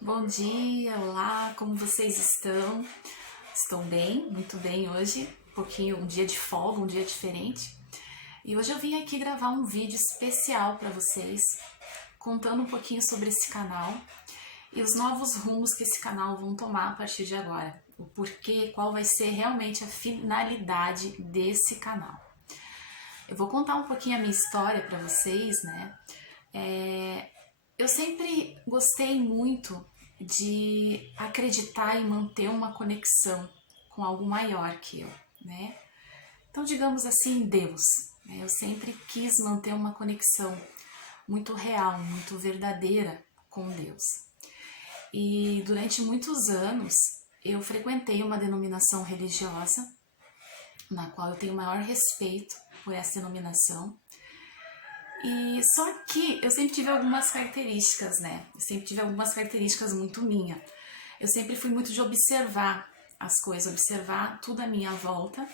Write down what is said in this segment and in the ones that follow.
Bom dia, olá, como vocês estão? Estão bem? Muito bem hoje, um dia de folga, um dia diferente. E hoje eu vim aqui gravar um vídeo especial para vocês, contando um pouquinho sobre esse canal e os novos rumos que esse canal vão tomar a partir de agora. O porquê, qual vai ser realmente a finalidade desse canal. Eu vou contar um pouquinho a minha história para vocês, né? Eu sempre gostei muito de acreditar e manter uma conexão com algo maior que eu, né? Então, digamos assim, Deus. Né? Eu sempre quis manter uma conexão muito real, muito verdadeira com Deus. E durante muitos anos eu frequentei uma denominação religiosa, na qual eu tenho o maior respeito por essa denominação. E só que eu sempre tive algumas características, né? Eu sempre tive algumas características muito minha. Eu sempre fui muito de observar as coisas, observar tudo à minha volta.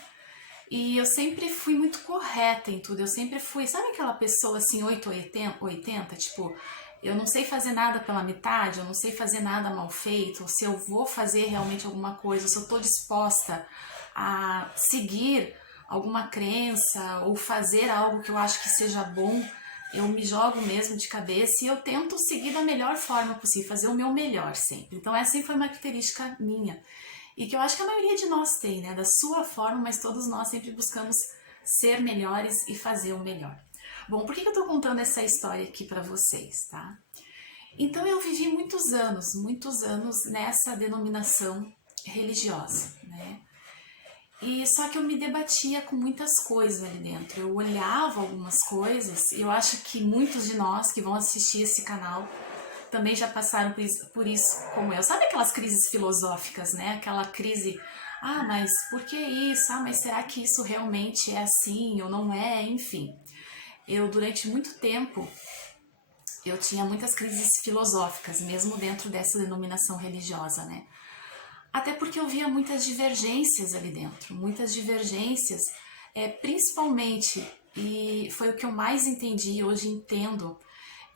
E eu sempre fui muito correta em tudo. Eu sempre fui, sabe aquela pessoa assim, 880? Tipo, eu não sei fazer nada pela metade, eu não sei fazer nada mal feito. Se eu vou fazer realmente alguma coisa, se eu tô disposta a seguir alguma crença ou fazer algo que eu acho que seja bom, eu me jogo mesmo de cabeça e eu tento seguir da melhor forma possível, fazer o meu melhor sempre. Então essa sempre foi uma característica minha e que eu acho que a maioria de nós tem, né? Da sua forma, mas todos nós sempre buscamos ser melhores e fazer o melhor. Bom, por que eu tô contando essa história aqui para vocês, tá? Então eu vivi muitos anos nessa denominação religiosa, né? E só que eu me debatia com muitas coisas ali dentro. Eu olhava algumas coisas e eu acho que muitos de nós que vão assistir esse canal também já passaram por isso como eu. Sabe aquelas crises filosóficas, né? Aquela crise, mas por que isso? Mas será que isso realmente é assim ou não é? Enfim, eu durante muito tempo eu tinha muitas crises filosóficas, mesmo dentro dessa denominação religiosa, né? Até porque eu via muitas divergências ali dentro, muitas divergências, principalmente, e foi o que eu mais entendi e hoje entendo,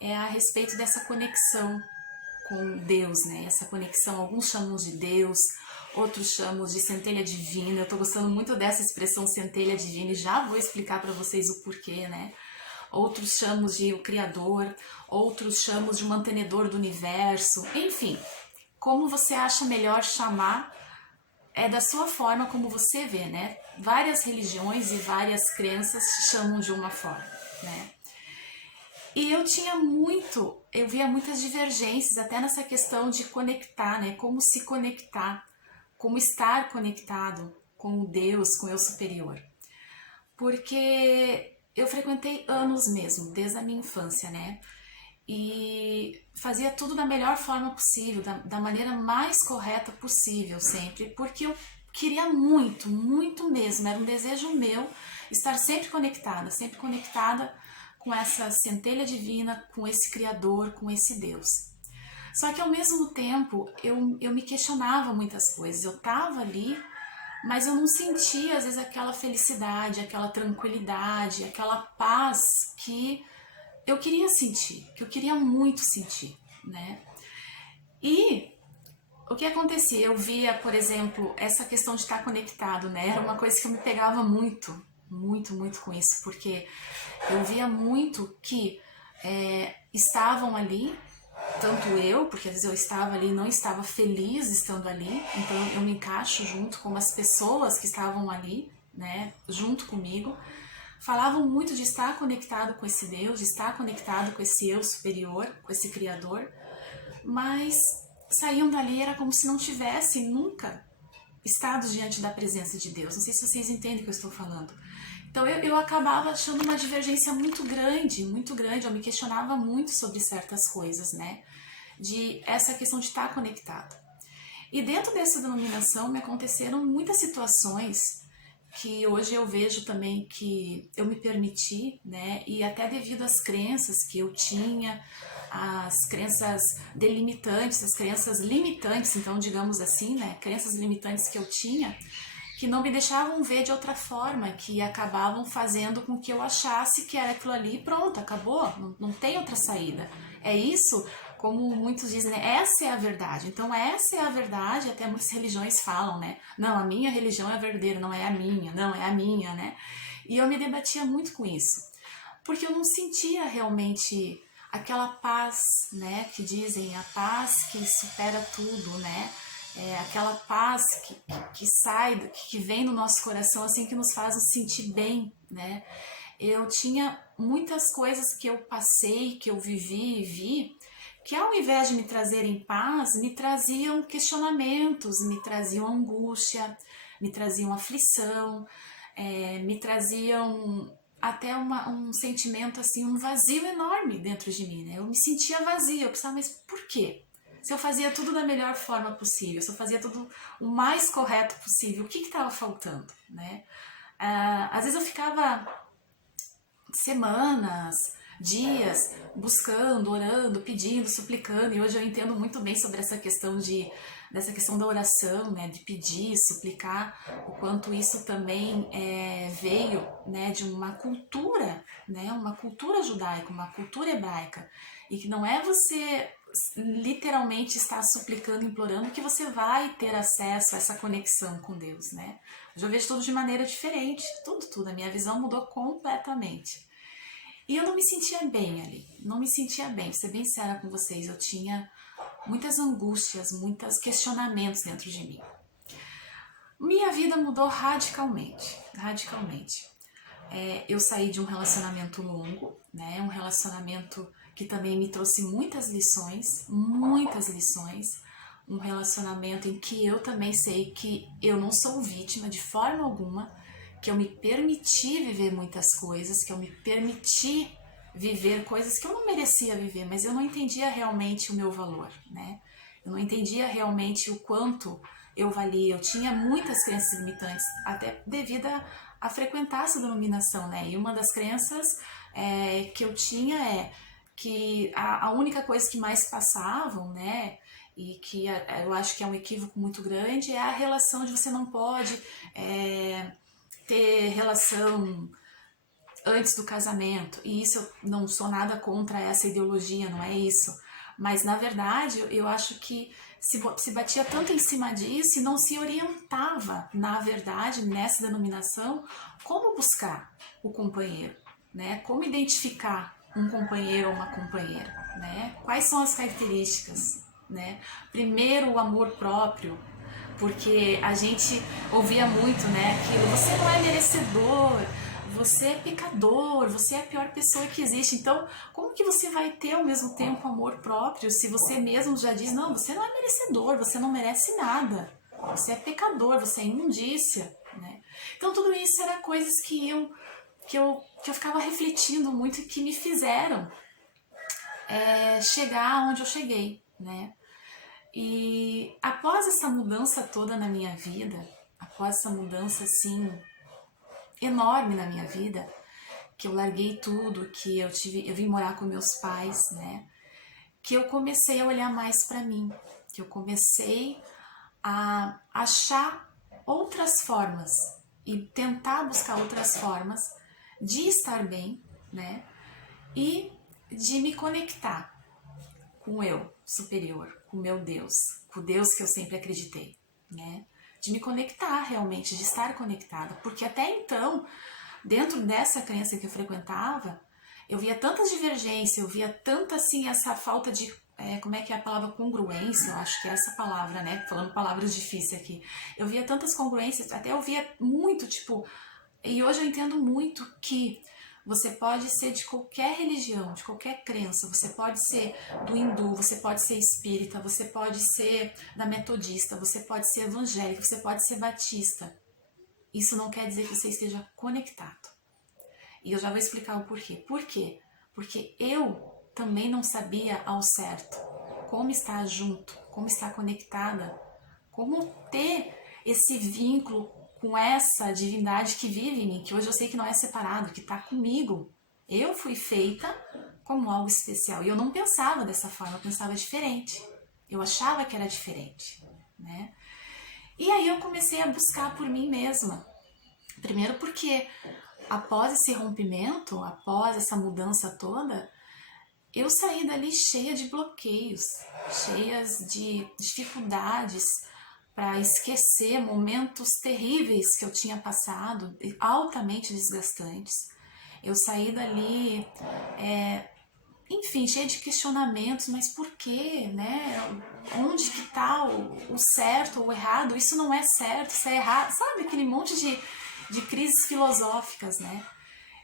a respeito dessa conexão com Deus, né? Essa conexão, alguns chamam de Deus, outros chamam de centelha divina. Eu tô gostando muito dessa expressão centelha divina e já vou explicar para vocês o porquê, né? Outros chamam de o Criador, outros chamam de o mantenedor do universo, enfim. Como você acha melhor chamar, é da sua forma como você vê, né? Várias religiões e várias crenças chamam de uma forma, né? E eu via muitas divergências até nessa questão de conectar, né? Como se conectar, como estar conectado com Deus, com o eu superior. Porque eu frequentei anos mesmo, desde a minha infância, né? E fazia tudo da melhor forma possível, da maneira mais correta possível sempre, porque eu queria muito, muito mesmo, era um desejo meu estar sempre conectada com essa centelha divina, com esse Criador, com esse Deus. Só que ao mesmo tempo eu me questionava muitas coisas, eu estava ali, mas eu não sentia às vezes aquela felicidade, aquela tranquilidade, aquela paz que eu queria sentir, que eu queria muito sentir, né? E o que acontecia? Eu via, por exemplo, essa questão de estar conectado, né? Era uma coisa que eu me pegava muito, muito, muito com isso, porque eu via muito que estavam ali, tanto eu, porque às vezes eu estava ali e não estava feliz estando ali, então eu me encaixo junto com as pessoas que estavam ali, né, junto comigo, falavam muito de estar conectado com esse Deus, de estar conectado com esse eu superior, com esse Criador, mas saíam dali, era como se não tivessem nunca estado diante da presença de Deus. Não sei se vocês entendem o que eu estou falando. Então eu acabava achando uma divergência muito grande, eu me questionava muito sobre certas coisas, né? De essa questão de estar conectado. E dentro dessa denominação me aconteceram muitas situações que hoje eu vejo também que eu me permiti, né? E até devido às crenças que eu tinha, as crenças delimitantes, as crenças limitantes, então digamos assim, né? Crenças limitantes que eu tinha, que não me deixavam ver de outra forma, que acabavam fazendo com que eu achasse que era aquilo ali e pronto, acabou, não tem outra saída. É isso como muitos dizem, né? Essa é a verdade. Então essa é a verdade, até muitas religiões falam, né? Não, a minha religião é a verdadeira, não é a minha, não, é a minha, né? E eu me debatia muito com isso, porque eu não sentia realmente aquela paz, né? Que dizem, a paz que supera tudo, né? Aquela paz que sai, que vem do nosso coração, assim, que nos faz nos sentir bem, né? Eu tinha muitas coisas que eu passei, que eu vivi e vi, que ao invés de me trazerem paz, me traziam questionamentos, me traziam angústia, me traziam aflição, me traziam até um sentimento assim, um vazio enorme dentro de mim, né? Eu me sentia vazia, eu pensava, mas por quê? Se eu fazia tudo da melhor forma possível, se eu fazia tudo o mais correto possível, o que estava faltando, né? Às vezes eu ficava semanas, dias, buscando, orando, pedindo, suplicando, e hoje eu entendo muito bem sobre essa questão dessa questão da oração, né, de pedir, suplicar, o quanto isso também veio, né, de uma cultura, né, uma cultura judaica, uma cultura hebraica, e que não é você literalmente estar suplicando, implorando que você vai ter acesso a essa conexão com Deus, né? Hoje eu vejo tudo de maneira diferente, tudo, a minha visão mudou completamente. E eu não me sentia bem ali, não me sentia bem, vou ser bem séria com vocês, eu tinha muitas angústias, muitos questionamentos dentro de mim. Minha vida mudou radicalmente, radicalmente. Eu saí de um relacionamento longo, né, um relacionamento que também me trouxe muitas lições, um relacionamento em que eu também sei que eu não sou vítima de forma alguma, que eu me permiti viver muitas coisas, que eu me permiti viver coisas que eu não merecia viver, mas eu não entendia realmente o meu valor, né? Eu não entendia realmente o quanto eu valia, eu tinha muitas crenças limitantes, até devido a frequentar essa denominação, né? E uma das crenças que eu tinha é que a única coisa que mais passavam, né? E que eu acho que é um equívoco muito grande, é a relação de você não pode ter relação antes do casamento. E isso eu não sou nada contra essa ideologia, não é isso. Mas na verdade eu acho que se batia tanto em cima disso e não se orientava, na verdade, nessa denominação, como buscar o companheiro, né? Como identificar um companheiro ou uma companheira, né? Quais são as características, né? Primeiro, o amor próprio, porque a gente ouvia muito, né, aquilo, você não é merecedor, você é pecador, você é a pior pessoa que existe. Então, como que você vai ter ao mesmo tempo amor próprio se você mesmo já diz, não, você não é merecedor, você não merece nada, você é pecador, você é imundícia, né? Então, tudo isso era coisas que eu ficava refletindo muito e que me fizeram chegar onde eu cheguei, né? E após essa mudança toda na minha vida, após essa mudança assim enorme na minha vida, que eu larguei tudo, que eu vim morar com meus pais, né? Que eu comecei a olhar mais para mim, que eu comecei a achar outras formas e tentar buscar outras formas de estar bem, né? E de me conectar com o eu superior, com o meu Deus, com o Deus que eu sempre acreditei, né? De me conectar realmente, de estar conectada, porque até então, dentro dessa crença que eu frequentava, eu via tantas divergências, eu via tanta assim essa falta de, como é que é a palavra congruência, eu acho que é essa palavra, né? Falando palavras difíceis aqui. Eu via tantas congruências, até eu via muito, tipo, e hoje eu entendo muito que você pode ser de qualquer religião, de qualquer crença, você pode ser do hindu, você pode ser espírita, você pode ser da metodista, você pode ser evangélico, você pode ser batista. Isso não quer dizer que você esteja conectado. E eu já vou explicar o porquê. Por quê? Porque eu também não sabia ao certo como estar junto, como estar conectada, como ter esse vínculo com essa divindade que vive em mim, que hoje eu sei que não é separado, que está comigo. Eu fui feita como algo especial e eu não pensava dessa forma, eu pensava diferente. Eu achava que era diferente, né? E aí eu comecei a buscar por mim mesma. Primeiro porque após esse rompimento, após essa mudança toda, eu saí dali cheia de bloqueios, cheias de dificuldades para esquecer momentos terríveis que eu tinha passado, altamente desgastantes. Eu saí dali, enfim, cheia de questionamentos, mas por quê, né? Onde que tá o certo ou o errado? Isso não é certo, isso é errado. Sabe, aquele monte de crises filosóficas, né?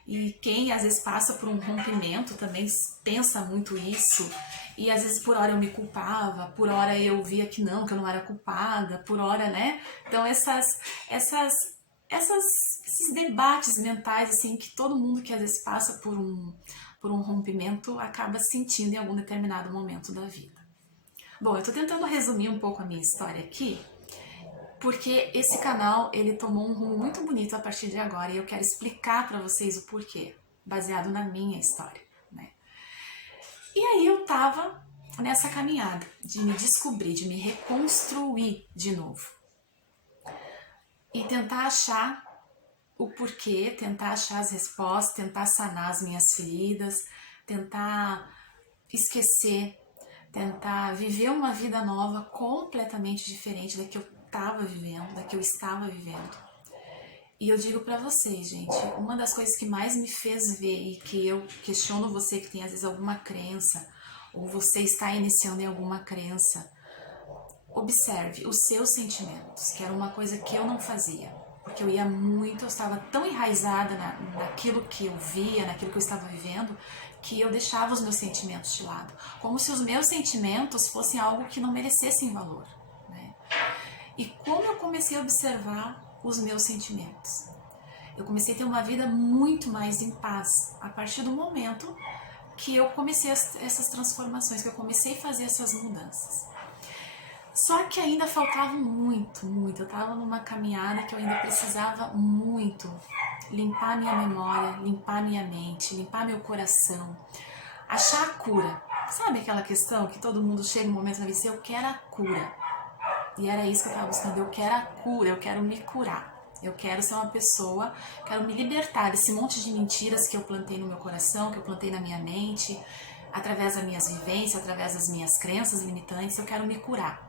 E quem às vezes passa por um rompimento também pensa muito isso. E às vezes por hora eu me culpava, por hora eu via que eu não era culpada, por hora, né? Então esses debates mentais assim que todo mundo que às vezes passa por um rompimento acaba sentindo em algum determinado momento da vida. Bom, eu tô tentando resumir um pouco a minha história aqui, porque esse canal ele tomou um rumo muito bonito a partir de agora e eu quero explicar para vocês o porquê, baseado na minha história, né? E aí eu tava nessa caminhada de me descobrir, de me reconstruir de novo e tentar achar o porquê, tentar achar as respostas, tentar sanar as minhas feridas, tentar esquecer, tentar viver uma vida nova completamente diferente da que eu estava vivendo, da que eu estava vivendo. E eu digo pra vocês, gente, uma das coisas que mais me fez ver e que eu questiono você que tem às vezes alguma crença, ou você está iniciando em alguma crença, observe os seus sentimentos, que era uma coisa que eu não fazia. Porque eu ia muito, eu estava tão enraizada naquilo que eu via, naquilo que eu estava vivendo, que eu deixava os meus sentimentos de lado. Como se os meus sentimentos fossem algo que não merecessem valor, né? E como eu comecei a observar os meus sentimentos? Eu comecei a ter uma vida muito mais em paz a partir do momento que eu comecei essas transformações, que eu comecei a fazer essas mudanças. Só que ainda faltava muito, muito. Eu estava numa caminhada que eu ainda precisava muito limpar minha memória, limpar minha mente, limpar meu coração, achar a cura. Sabe aquela questão que todo mundo chega um momento na vida e diz, eu quero a cura. E era isso que eu estava buscando, eu quero a cura, eu quero me curar. Eu quero ser uma pessoa, quero me libertar desse monte de mentiras que eu plantei no meu coração, que eu plantei na minha mente, através das minhas vivências, através das minhas crenças limitantes, eu quero me curar.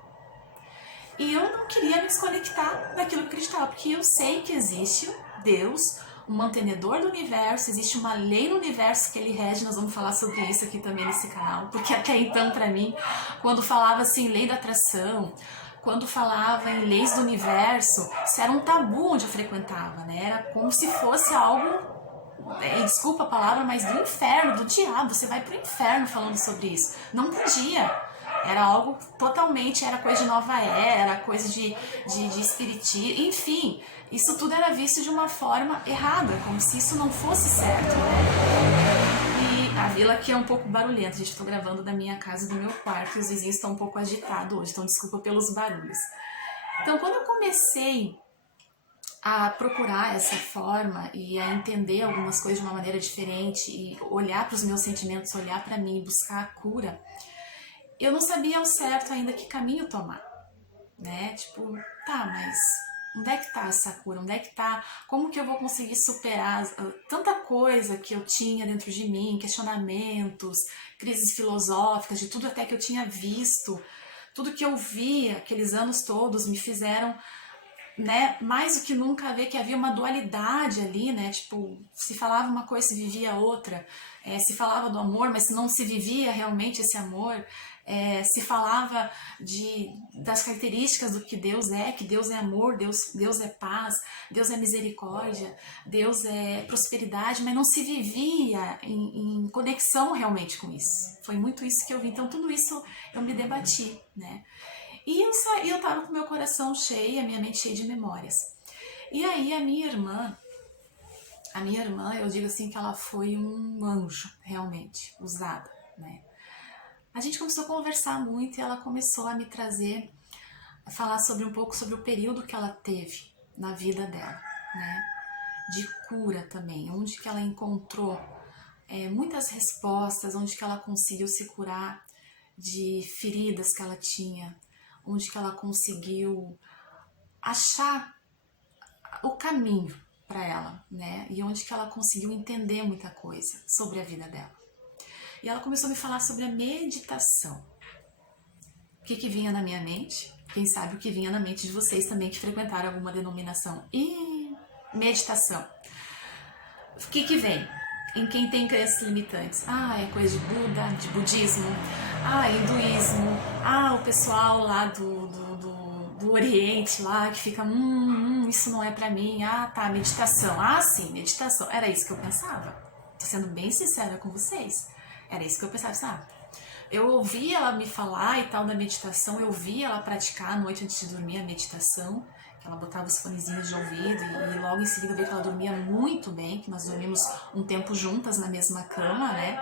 E eu não queria me desconectar daquilo que eu acreditava, porque eu sei que existe Deus, um mantenedor do universo, existe uma lei no universo que ele rege, nós vamos falar sobre isso aqui também nesse canal, porque até então pra mim, quando falava assim, lei da atração, quando falava em leis do universo, isso era um tabu onde eu frequentava, né? Era como se fosse algo, desculpa a palavra, mas do inferno, do diabo, você vai pro inferno falando sobre isso. Não podia. Era algo totalmente, era coisa de nova era, coisa de espiritismo, enfim, isso tudo era visto de uma forma errada, como se isso não fosse certo, né? E a vila aqui é um pouco barulhenta, gente, estou gravando da minha casa e do meu quarto, e os vizinhos estão um pouco agitados hoje, então desculpa pelos barulhos. Então, quando eu comecei a procurar essa forma e a entender algumas coisas de uma maneira diferente e olhar para os meus sentimentos, olhar para mim e buscar a cura, eu não sabia ao certo ainda que caminho tomar, né? Tipo, tá, mas onde é que tá essa cura? Onde é que tá? Como que eu vou conseguir superar tanta coisa que eu tinha dentro de mim, questionamentos, crises filosóficas, de tudo até que eu tinha visto, tudo que eu vi aqueles anos todos me fizeram, né, mais do que nunca ver que havia uma dualidade ali, né, tipo, se falava uma coisa, se vivia outra, se falava do amor, mas não se vivia realmente esse amor, se falava das características do que Deus é amor, Deus é paz, Deus é misericórdia, Deus é prosperidade, mas não se vivia em conexão realmente com isso. Foi muito isso que eu vi, então tudo isso eu me debati, né. E eu tava com meu coração cheio, a minha mente cheia de memórias. E aí a minha irmã, eu digo assim que ela foi um anjo, realmente, usada, né? A gente começou a conversar muito e ela começou a me trazer, a falar um pouco sobre o período que ela teve na vida dela, né? De cura também, onde que ela encontrou muitas respostas, onde que ela conseguiu se curar de feridas que ela tinha, onde que ela conseguiu achar o caminho para ela, né? E onde que ela conseguiu entender muita coisa sobre a vida dela. E ela começou a me falar sobre a meditação. O que vinha na minha mente? Quem sabe o que vinha na mente de vocês também que frequentaram alguma denominação. E meditação. O que vem? Em quem tem crenças limitantes? É coisa de Buda, de budismo, hinduísmo, o pessoal lá do Oriente lá que fica, isso não é pra mim, meditação, sim, meditação. Era isso que eu pensava. Tô sendo bem sincera com vocês. Era isso que eu pensava, Eu ouvia ela me falar e tal da meditação, eu via ela praticar à noite antes de dormir a meditação, que ela botava os fonezinhos de ouvido e logo em seguida eu vi que ela dormia muito bem, que nós dormimos um tempo juntas na mesma cama, né?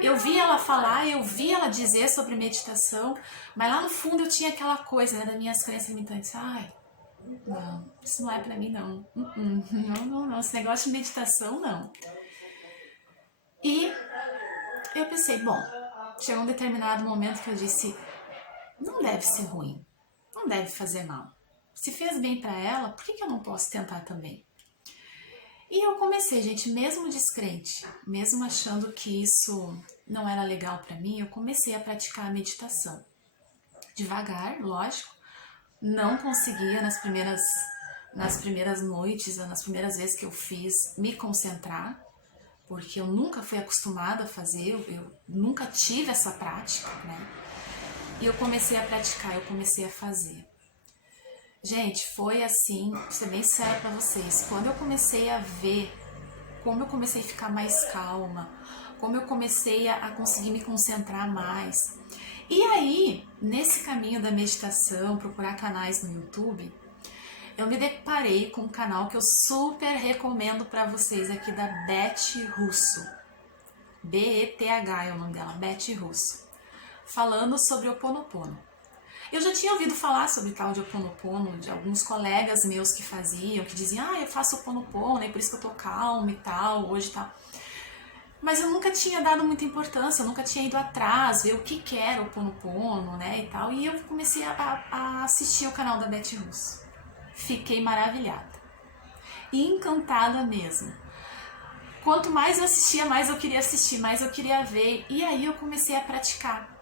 Eu via ela falar, eu via ela dizer sobre meditação, mas lá no fundo eu tinha aquela coisa, né, das minhas crenças limitantes. Não, isso não é pra mim não. Não, esse negócio de meditação não. E eu pensei, bom, chegou um determinado momento que eu disse, não deve ser ruim, não deve fazer mal. Se fez bem pra ela, por que eu não posso tentar também? E eu comecei, gente, mesmo descrente, mesmo achando que isso não era legal pra mim, eu comecei a praticar a meditação. Devagar, lógico, não conseguia nas primeiras noites, nas primeiras vezes que eu fiz, me concentrar, porque eu nunca fui acostumada a fazer, eu nunca tive essa prática, né? E eu comecei a praticar, eu comecei a fazer. Gente, foi assim, vou ser bem sincera pra vocês, quando eu comecei a ver como eu comecei a ficar mais calma, como eu comecei a conseguir me concentrar mais. E aí, nesse caminho da meditação, procurar canais no YouTube, eu me deparei com um canal que eu super recomendo pra vocês aqui, da Beth Russo. B-E-T-H é o nome dela, Beth Russo. Falando sobre Ho'oponopono. Eu já tinha ouvido falar sobre tal de Ho'oponopono, de alguns colegas meus que faziam, que diziam, eu faço Ho'oponopono, é por isso que eu tô calma e tal, hoje tal. Mas eu nunca tinha dado muita importância, eu nunca tinha ido atrás, ver o que era o Ho'oponopono, né, e tal. E eu comecei a assistir o canal da Beth Russo. Fiquei maravilhada. E encantada mesmo. Quanto mais eu assistia, mais eu queria assistir, mais eu queria ver. E aí eu comecei a praticar.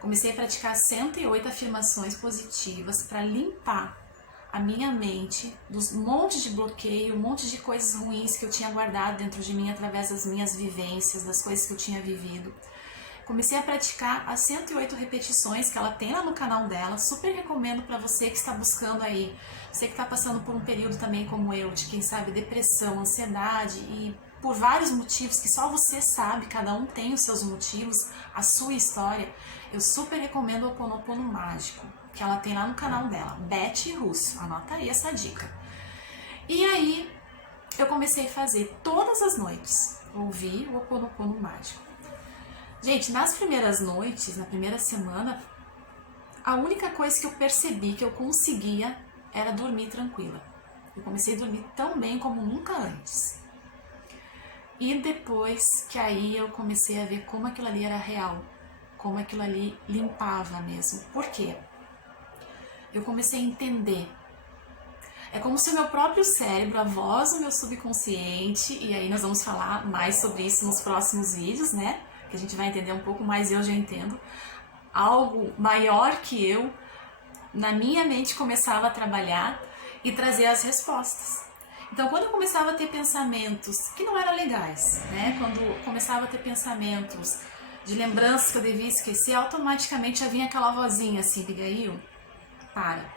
Comecei a praticar 108 afirmações positivas para limpar a minha mente dos montes de bloqueio, um monte de coisas ruins que eu tinha guardado dentro de mim através das minhas vivências, das coisas que eu tinha vivido. Comecei a praticar as 108 repetições que ela tem lá no canal dela, super recomendo para você que está buscando aí, você que está passando por um período também como eu, de quem sabe depressão, ansiedade e por vários motivos que só você sabe, cada um tem os seus motivos, a sua história. Eu super recomendo o Ho'oponopono Mágico, que ela tem lá no canal dela, Beth Russo, anota aí essa dica. E aí eu comecei a fazer todas as noites, ouvir o Ho'oponopono Mágico. Gente, nas primeiras noites, na primeira semana, a única coisa que eu percebi que eu conseguia era dormir tranquila. Eu comecei a dormir tão bem como nunca antes. E depois que aí eu comecei a ver como aquilo ali era real, como aquilo ali limpava mesmo. Por quê? Eu comecei a entender. É como se o meu próprio cérebro, a voz do meu subconsciente, e aí nós vamos falar mais sobre isso nos próximos vídeos, né? Que a gente vai entender um pouco mais, eu já entendo. Algo maior que eu, na minha mente, começava a trabalhar e trazer as respostas. Então, quando eu começava a ter pensamentos que não eram legais, né? Quando eu começava a ter pensamentos de lembranças que eu devia esquecer, automaticamente já vinha aquela vozinha assim, Abigail, para.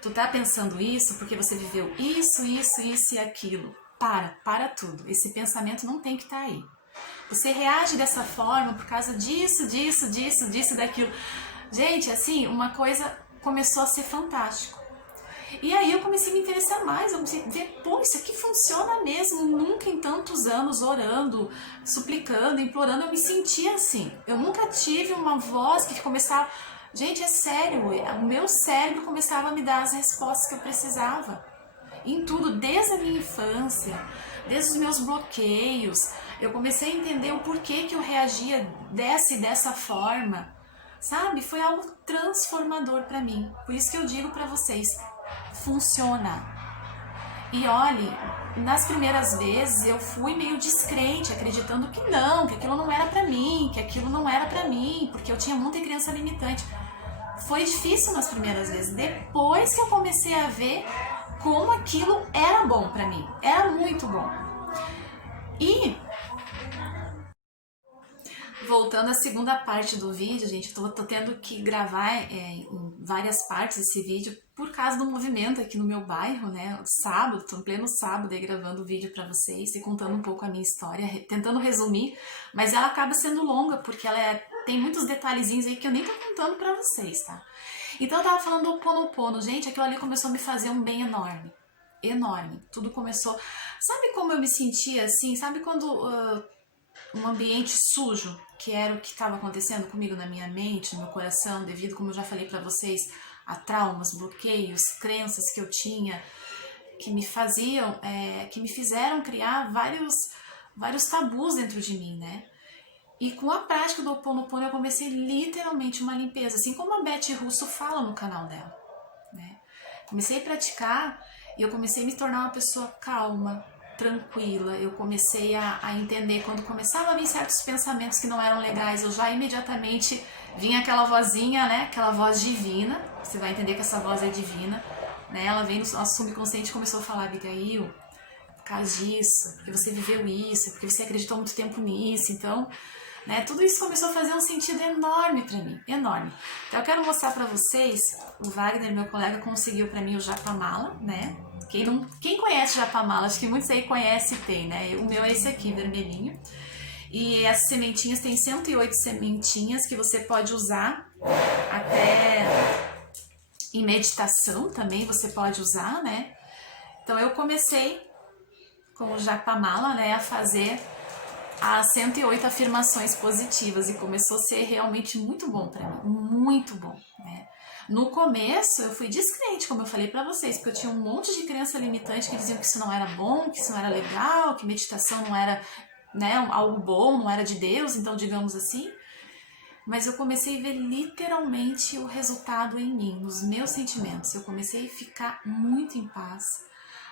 Tu tá pensando isso porque você viveu isso e aquilo. Para tudo. Esse pensamento não tem que estar aí. Você reage dessa forma por causa disso, daquilo. Gente, assim, uma coisa começou a ser fantástico. E aí eu comecei a me interessar mais, eu comecei a ver, isso aqui funciona mesmo. Nunca em tantos anos orando, suplicando, implorando, eu me sentia assim. Eu nunca tive uma voz que começava... Gente, é sério, o meu cérebro começava a me dar as respostas que eu precisava. Em tudo, desde a minha infância, desde os meus bloqueios, eu comecei a entender o porquê que eu reagia dessa forma, sabe? Foi algo transformador para mim. Por isso que eu digo para vocês, funciona. E olhe, nas primeiras vezes eu fui meio descrente, acreditando que não, que aquilo não era pra mim, que aquilo não era pra mim, porque eu tinha muita crença limitante. Foi difícil nas primeiras vezes. Depois que eu comecei a ver como aquilo era bom pra mim, era muito bom. E voltando à segunda parte do vídeo, gente, tô tendo que gravar em várias partes esse vídeo por causa do movimento aqui no meu bairro, né? Sábado, tô em pleno sábado aí gravando o vídeo pra vocês e contando um pouco a minha história, tentando resumir, mas ela acaba sendo longa porque ela tem muitos detalhezinhos aí que eu nem tô contando pra vocês, tá? Então eu tava falando do Ho'oponopono, gente, aquilo ali começou a me fazer um bem enorme. Enorme. Tudo começou... Sabe como eu me sentia assim? Sabe quando... um ambiente sujo, que era o que estava acontecendo comigo na minha mente, no meu coração, devido, como eu já falei para vocês, a traumas, bloqueios, crenças que eu tinha, que me faziam, que me fizeram criar vários tabus dentro de mim, né? E com a prática do Ho'oponopono eu comecei literalmente uma limpeza, assim como a Beth Russo fala no canal dela, né? Comecei a praticar e eu comecei a me tornar uma pessoa calma, tranquila. Eu comecei a entender quando começava a vir certos pensamentos que não eram legais, eu já imediatamente vinha aquela vozinha, né? Aquela voz divina. Você vai entender que essa voz é divina, né? Ela vem no nosso subconsciente e começou a falar: Abigail, por causa disso, porque você viveu isso, porque você acreditou muito tempo nisso, então, né? Tudo isso começou a fazer um sentido enorme pra mim, enorme. Então eu quero mostrar pra vocês, o Wagner, meu colega, conseguiu pra mim o Japamala, né? Quem conhece Japamala, acho que muitos aí conhecem e tem, né? O meu é esse aqui, vermelhinho. E as sementinhas, tem 108 sementinhas que você pode usar até em meditação também, você pode usar, né? Então eu comecei com o Japamala, né, a fazer as 108 afirmações positivas e começou a ser realmente muito bom pra mim, muito bom, né? No começo eu fui descrente, como eu falei pra vocês, porque eu tinha um monte de crença limitante que diziam que isso não era bom, que isso não era legal, que meditação não era, né, algo bom, não era de Deus, então digamos assim. Mas eu comecei a ver literalmente o resultado em mim, nos meus sentimentos. Eu comecei a ficar muito em paz.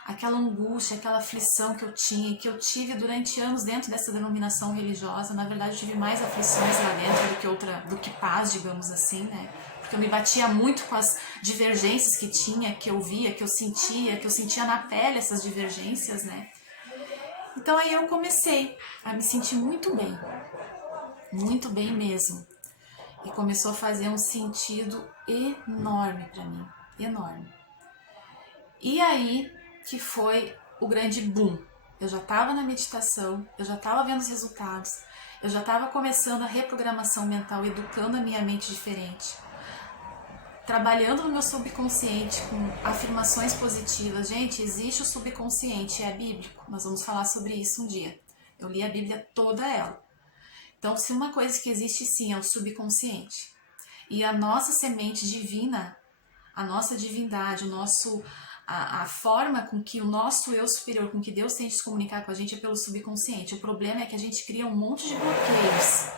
Aquela angústia, aquela aflição que eu tinha, que eu tive durante anos dentro dessa denominação religiosa. Na verdade, eu tive mais aflições lá dentro do que paz, digamos assim, né? Porque eu me batia muito com as divergências que tinha, que eu via, que eu sentia na pele essas divergências, né? Então aí eu comecei a me sentir muito bem mesmo. E começou a fazer um sentido enorme para mim, enorme. E aí que foi o grande boom. Eu já estava na meditação, eu já estava vendo os resultados, eu já estava começando a reprogramação mental, educando a minha mente diferente, trabalhando no meu subconsciente com afirmações positivas. Gente, existe o subconsciente, é bíblico, nós vamos falar sobre isso um dia. Eu li a Bíblia toda ela. Então, se uma coisa que existe sim é o subconsciente. E a nossa semente divina, a nossa divindade, a forma com que o nosso eu superior, com que Deus tem de se comunicar com a gente é pelo subconsciente. O problema é que a gente cria um monte de bloqueios.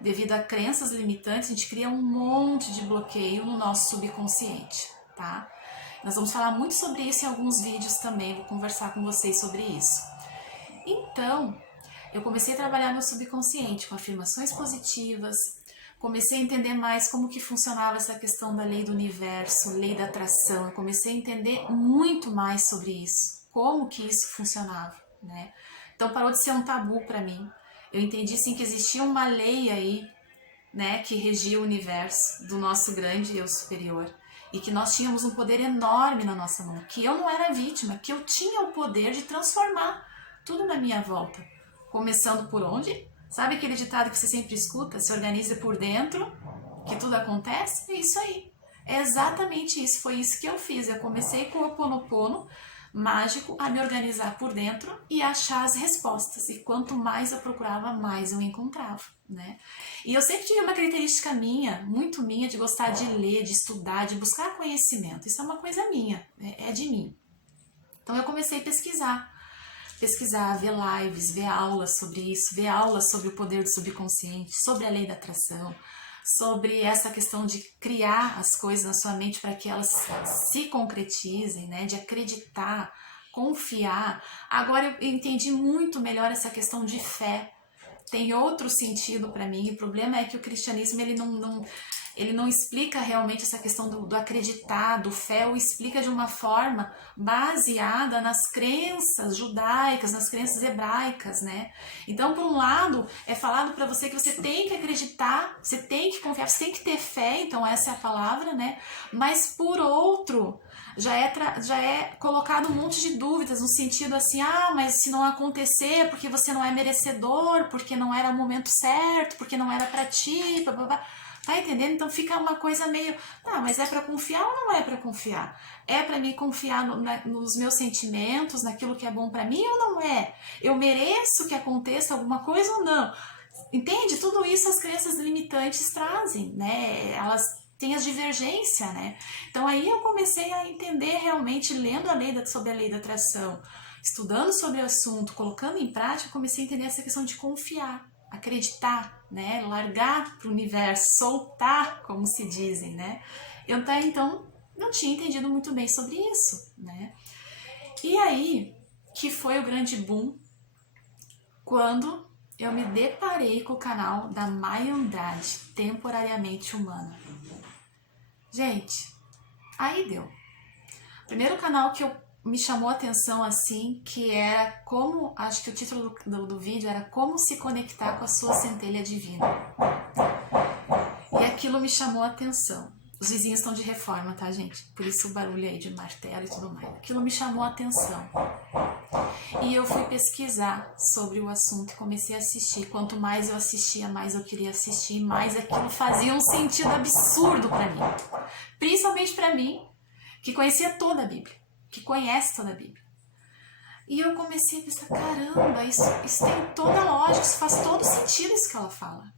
Devido a crenças limitantes, a gente cria um monte de bloqueio no nosso subconsciente, tá? Nós vamos falar muito sobre isso em alguns vídeos também, vou conversar com vocês sobre isso. Então, eu comecei a trabalhar meu subconsciente com afirmações positivas, comecei a entender mais como que funcionava essa questão da lei do universo, lei da atração. Eu comecei a entender muito mais sobre isso, como que isso funcionava, né? Então parou de ser um tabu para mim. Eu entendi sim que existia uma lei aí, né, que regia o universo do nosso grande eu superior e que nós tínhamos um poder enorme na nossa mão, que eu não era vítima, que eu tinha o poder de transformar tudo na minha volta. Começando por onde? Sabe aquele ditado que você sempre escuta? Se organiza por dentro, que tudo acontece? É isso aí. É exatamente isso. Foi isso que eu fiz. Eu comecei com o Ho'oponopono mágico a me organizar por dentro e achar as respostas. E quanto mais eu procurava, mais eu encontrava, né? E eu sempre tive uma característica minha, muito minha, de gostar de ler, de estudar, de buscar conhecimento. Isso é uma coisa minha, é de mim. Então eu comecei a pesquisar, ver lives, ver aulas sobre isso, ver aulas sobre o poder do subconsciente, sobre a lei da atração, sobre essa questão de criar as coisas na sua mente para que elas se concretizem, né? De acreditar confiar. Agora eu entendi muito melhor essa questão de fé. Tem outro sentido para mim. O problema é que o cristianismo ele não explica realmente essa questão do acreditar, do fé, ou explica de uma forma baseada nas crenças judaicas, nas crenças hebraicas, né? Então, por um lado, é falado para você que você tem que acreditar, você tem que confiar, você tem que ter fé, então essa é a palavra, né? Mas por outro, já é colocado um monte de dúvidas, no sentido assim, mas se não acontecer, porque você não é merecedor, porque não era o momento certo, porque não era para ti, blá, blá, blá. Tá entendendo? Então fica uma coisa meio, mas é para confiar ou não é para confiar? É para mim confiar nos meus sentimentos, naquilo que é bom para mim ou não é? Eu mereço que aconteça alguma coisa ou não? Entende? Tudo isso as crenças limitantes trazem, né? Elas têm as divergências, né? Então aí eu comecei a entender realmente, lendo sobre a lei da atração, estudando sobre o assunto, colocando em prática, comecei a entender essa questão de confiar, acreditar, né? Largar para o universo, soltar, como se dizem, né? Eu até então não tinha entendido muito bem sobre isso, né? E aí que foi o grande boom quando eu me deparei com o canal da Maya Andrade, Temporariamente Humana. Gente, aí deu. Primeiro canal que me chamou a atenção assim, que era como, acho que o título do vídeo era Como se conectar com a sua centelha divina. E aquilo me chamou a atenção. Os vizinhos estão de reforma, tá, gente? Por isso o barulho aí de martelo e tudo mais. Aquilo me chamou a atenção. E eu fui pesquisar sobre o assunto e comecei a assistir. Quanto mais eu assistia, mais eu queria assistir, mais aquilo fazia um sentido absurdo para mim. Principalmente para mim, que conhecia toda a Bíblia, que conhece toda a Bíblia. E eu comecei a pensar, caramba, isso tem toda a lógica, isso faz todo sentido isso que ela fala.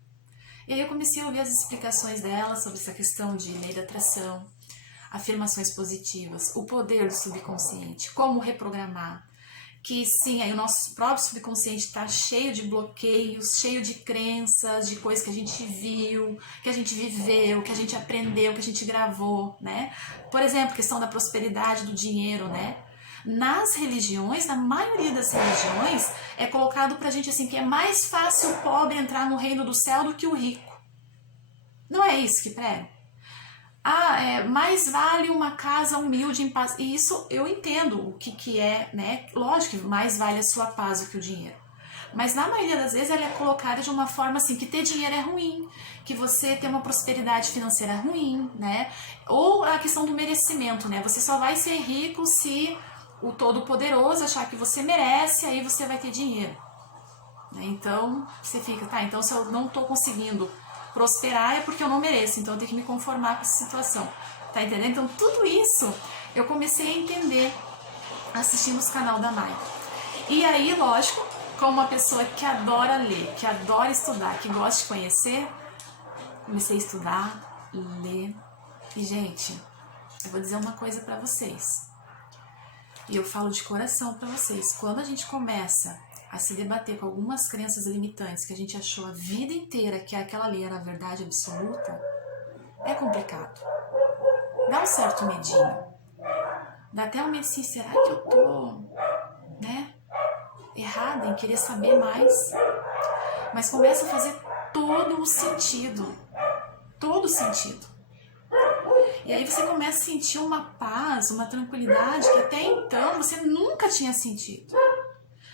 E aí eu comecei a ouvir as explicações dela sobre essa questão de lei da atração, afirmações positivas, o poder do subconsciente, como reprogramar. Que sim, aí o nosso próprio subconsciente está cheio de bloqueios, cheio de crenças, de coisas que a gente viu, que a gente viveu, que a gente aprendeu, que a gente gravou, né? Por exemplo, questão da prosperidade, do dinheiro, né? Nas religiões, na maioria das religiões, é colocado pra gente assim, que é mais fácil o pobre entrar no reino do céu do que o rico. Não é isso que prega? Mais vale uma casa humilde em paz. E isso eu entendo o que é, né? Lógico que mais vale a sua paz do que o dinheiro. Mas na maioria das vezes ela é colocada de uma forma assim, que ter dinheiro é ruim, que você ter uma prosperidade financeira é ruim, né? Ou a questão do merecimento, né? Você só vai ser rico se o Todo-Poderoso achar que você merece, aí você vai ter dinheiro. Então, você fica, então se eu não estou conseguindo prosperar é porque eu não mereço, então eu tenho que me conformar com essa situação, tá entendendo? Então tudo isso eu comecei a entender assistindo os canal da Maya. E aí, lógico, como uma pessoa que adora ler, que adora estudar, que gosta de conhecer, comecei a estudar, ler. E gente, eu vou dizer uma coisa pra vocês, e eu falo de coração pra vocês, quando a gente começa a se debater com algumas crenças limitantes que a gente achou a vida inteira que aquela lei era a verdade absoluta, é complicado. Dá um certo medinho. Dá até um medo assim, será que eu tô, errada em querer saber mais? Mas começa a fazer todo o sentido. Todo o sentido. E aí você começa a sentir uma paz, uma tranquilidade que até então você nunca tinha sentido.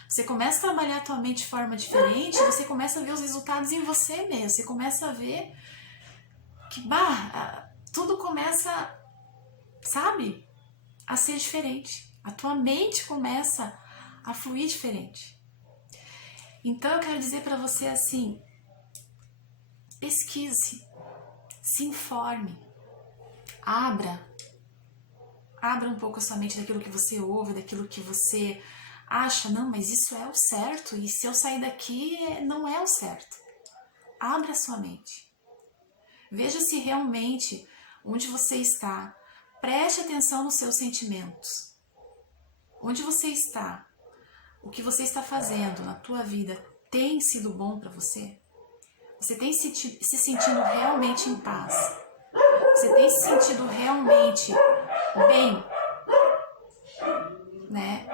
Você começa a trabalhar a tua mente de forma diferente, você começa a ver os resultados em você mesmo, você começa a ver que, tudo começa, sabe, a ser diferente. A tua mente começa a fluir diferente. Então eu quero dizer para você assim, pesquise, se informe, abra um pouco a sua mente daquilo que você ouve, daquilo que você acha, não, mas isso é o certo, e se eu sair daqui, não é o certo. Abra a sua mente. Veja se realmente, onde você está, preste atenção nos seus sentimentos. Onde você está, o que você está fazendo na tua vida tem sido bom para você? Você tem se sentindo realmente em paz? Você tem se sentido realmente bem? Né?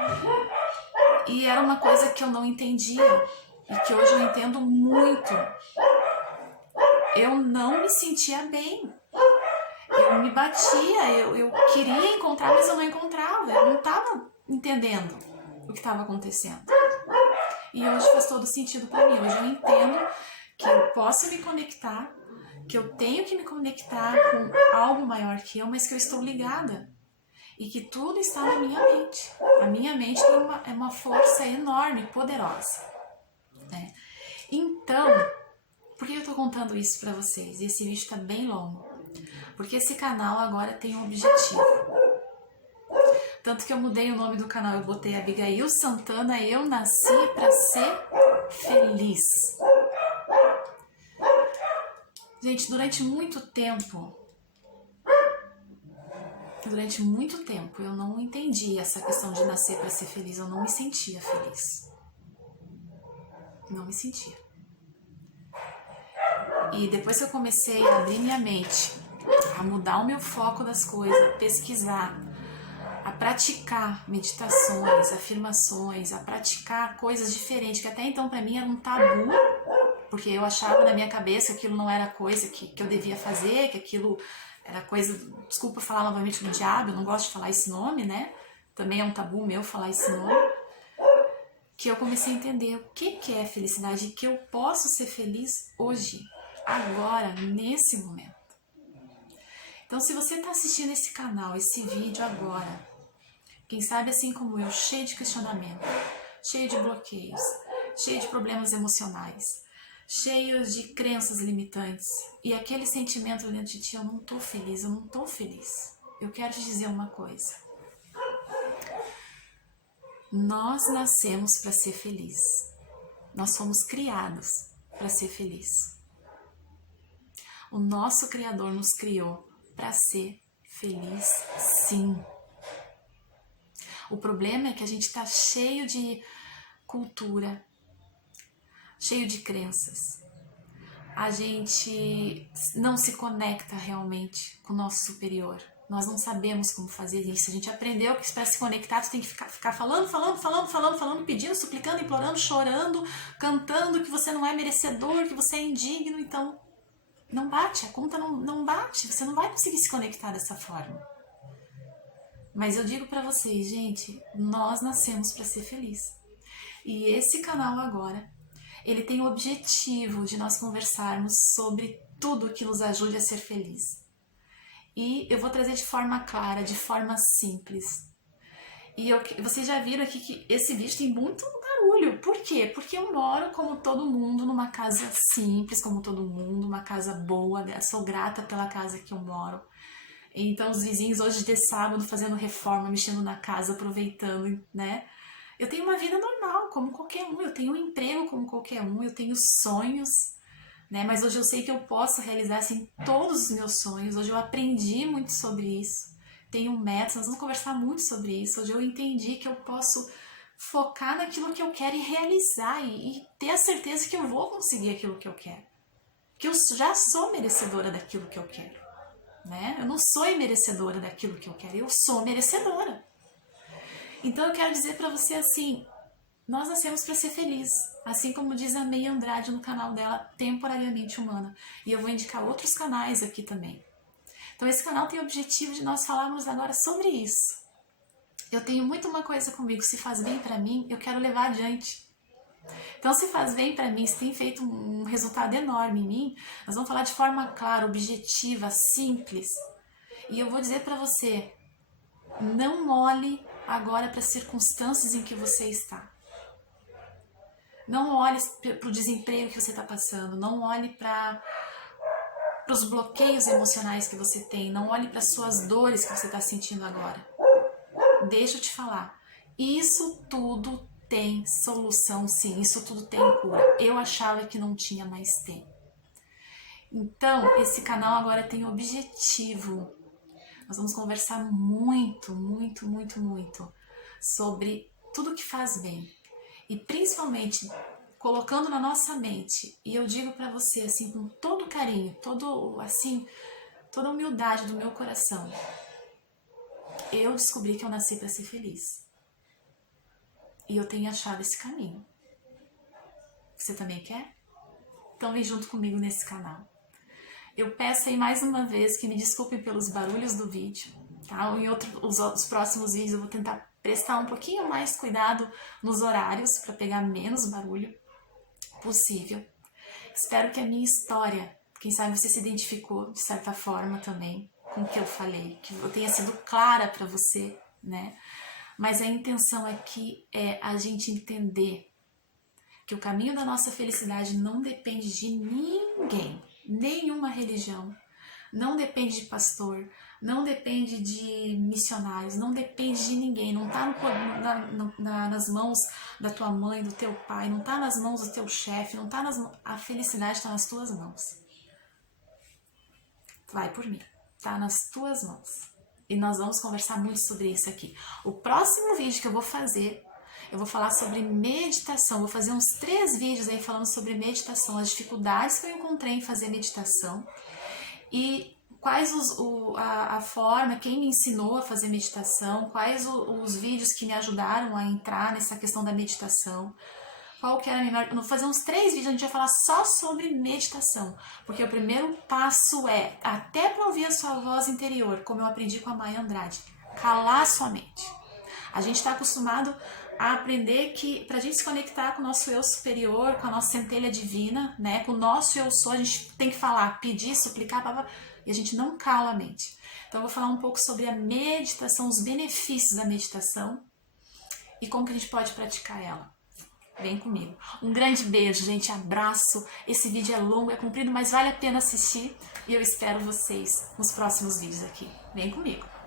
E era uma coisa que eu não entendia e que hoje eu entendo muito. Eu não me sentia bem. Eu me batia, eu queria encontrar, mas eu não encontrava. Eu não estava entendendo o que estava acontecendo. E hoje faz todo sentido para mim. Hoje eu entendo que eu posso me conectar, que eu tenho que me conectar com algo maior que eu, mas que eu estou ligada. E que tudo está na minha mente. A minha mente é uma força enorme, poderosa. Né? Então, por que eu estou contando isso para vocês? E esse vídeo está bem longo. Porque esse canal agora tem um objetivo. Tanto que eu mudei o nome do canal, eu botei Abigail Santana, eu nasci para ser feliz. Gente, durante muito tempo eu não entendi essa questão de nascer para ser feliz, eu não me sentia feliz. Não me sentia. E depois que eu comecei a abrir minha mente, a mudar o meu foco das coisas, a pesquisar, a praticar meditações, afirmações, a praticar coisas diferentes, que até então para mim era um tabu, porque eu achava na minha cabeça que aquilo não era coisa que eu devia fazer, que aquilo era coisa, desculpa falar novamente do diabo, eu não gosto de falar esse nome, né? Também é um tabu meu falar esse nome. Que eu comecei a entender o que é felicidade e que eu posso ser feliz hoje, agora, nesse momento. Então, se você está assistindo esse canal, esse vídeo agora, quem sabe assim como eu, cheio de questionamento, cheio de bloqueios, cheio de problemas emocionais, cheios de crenças limitantes e aquele sentimento dentro de ti, eu não estou feliz, eu não estou feliz. Eu quero te dizer uma coisa. Nós nascemos para ser felizes. Nós fomos criados para ser felizes. O nosso Criador nos criou para ser feliz, sim. O problema é que a gente está cheio de cultura, cheio de crenças. A gente não se conecta realmente com o nosso superior. Nós não sabemos como fazer isso. A gente aprendeu que para se conectar tu tem que ficar falando, pedindo, suplicando, implorando, chorando, cantando que você não é merecedor, que você é indigno. Então, não bate, a conta não bate. Você não vai conseguir se conectar dessa forma. Mas eu digo para vocês, gente, nós nascemos para ser felizes. E esse canal agora, ele tem o objetivo de nós conversarmos sobre tudo que nos ajude a ser feliz. E eu vou trazer de forma clara, de forma simples. E vocês já viram aqui que esse vídeo tem muito barulho. Por quê? Porque eu moro como todo mundo, numa casa simples, como todo mundo, uma casa boa, sou grata pela casa que eu moro. Então os vizinhos hoje de sábado fazendo reforma, mexendo na casa, aproveitando, né? Eu tenho uma vida normal, como qualquer um, eu tenho um emprego como qualquer um, eu tenho sonhos, né? Mas hoje eu sei que eu posso realizar assim todos os meus sonhos, hoje eu aprendi muito sobre isso, tenho metas, nós vamos conversar muito sobre isso, hoje eu entendi que eu posso focar naquilo que eu quero e realizar e ter a certeza que eu vou conseguir aquilo que eu quero, que eu já sou merecedora daquilo que eu quero. Né? Eu não sou imerecedora daquilo que eu quero, eu sou merecedora. Então eu quero dizer para você assim, nós nascemos para ser felizes, assim como diz a Meia Andrade no canal dela, Temporariamente Humana. E eu vou indicar outros canais aqui também. Então esse canal tem o objetivo de nós falarmos agora sobre isso. Eu tenho muito uma coisa comigo, se faz bem para mim, eu quero levar adiante. Então, se faz bem para mim, se tem feito um resultado enorme em mim, nós vamos falar de forma clara, objetiva, simples. E eu vou dizer para você, não olhe agora para as circunstâncias em que você está. Não olhe para o desemprego que você está passando, não olhe para os bloqueios emocionais que você tem, não olhe para as suas dores que você está sentindo agora. Deixa eu te falar, isso tudo tem solução, sim, isso tudo tem cura. Eu achava que não tinha, mas tem. Então, esse canal agora tem objetivo. Nós vamos conversar muito sobre tudo que faz bem. E principalmente colocando na nossa mente. E eu digo para você assim com todo carinho, toda a humildade do meu coração. Eu descobri que eu nasci para ser feliz. e eu tenho achado esse caminho. Você também quer? Então vem junto comigo nesse canal. Eu peço aí mais uma vez que me desculpem pelos barulhos do vídeo, tá? Os próximos vídeos eu vou tentar prestar um pouquinho mais cuidado nos horários para pegar menos barulho possível. Espero que a minha história, quem sabe você se identificou de certa forma também com o que eu falei, que eu tenha sido clara para você, né? Mas a intenção aqui é a gente entender que o caminho da nossa felicidade não depende de ninguém, nenhuma religião, não depende de pastor, não depende de missionários, não depende de ninguém, não está nas mãos da tua mãe, do teu pai, não está nas mãos do teu chefe, não tá a felicidade está nas tuas mãos. Vai por mim, tá nas tuas mãos. E nós vamos conversar muito sobre isso aqui. O próximo vídeo que eu vou fazer, eu vou falar sobre meditação. Vou fazer uns 3 vídeos aí falando sobre meditação, as dificuldades que eu encontrei em fazer meditação e quais a forma, quem me ensinou a fazer meditação, quais os vídeos que me ajudaram a entrar nessa questão da meditação. Qual que era a melhor... Vou fazer uns 3 vídeos, a gente vai falar só sobre meditação, porque o primeiro passo é, até para ouvir a sua voz interior, como eu aprendi com a Maya Andrade, calar sua mente. A gente está acostumado a aprender que para a gente se conectar com o nosso eu superior, com a nossa centelha divina, né, com o nosso eu sou, a gente tem que falar, pedir, suplicar, e a gente não cala a mente. Então eu vou falar um pouco sobre a meditação, os benefícios da meditação e como que a gente pode praticar ela. Vem comigo. Um grande beijo, gente, abraço. Esse vídeo é longo, é comprido, mas vale a pena assistir e eu espero vocês nos próximos vídeos aqui. Vem comigo.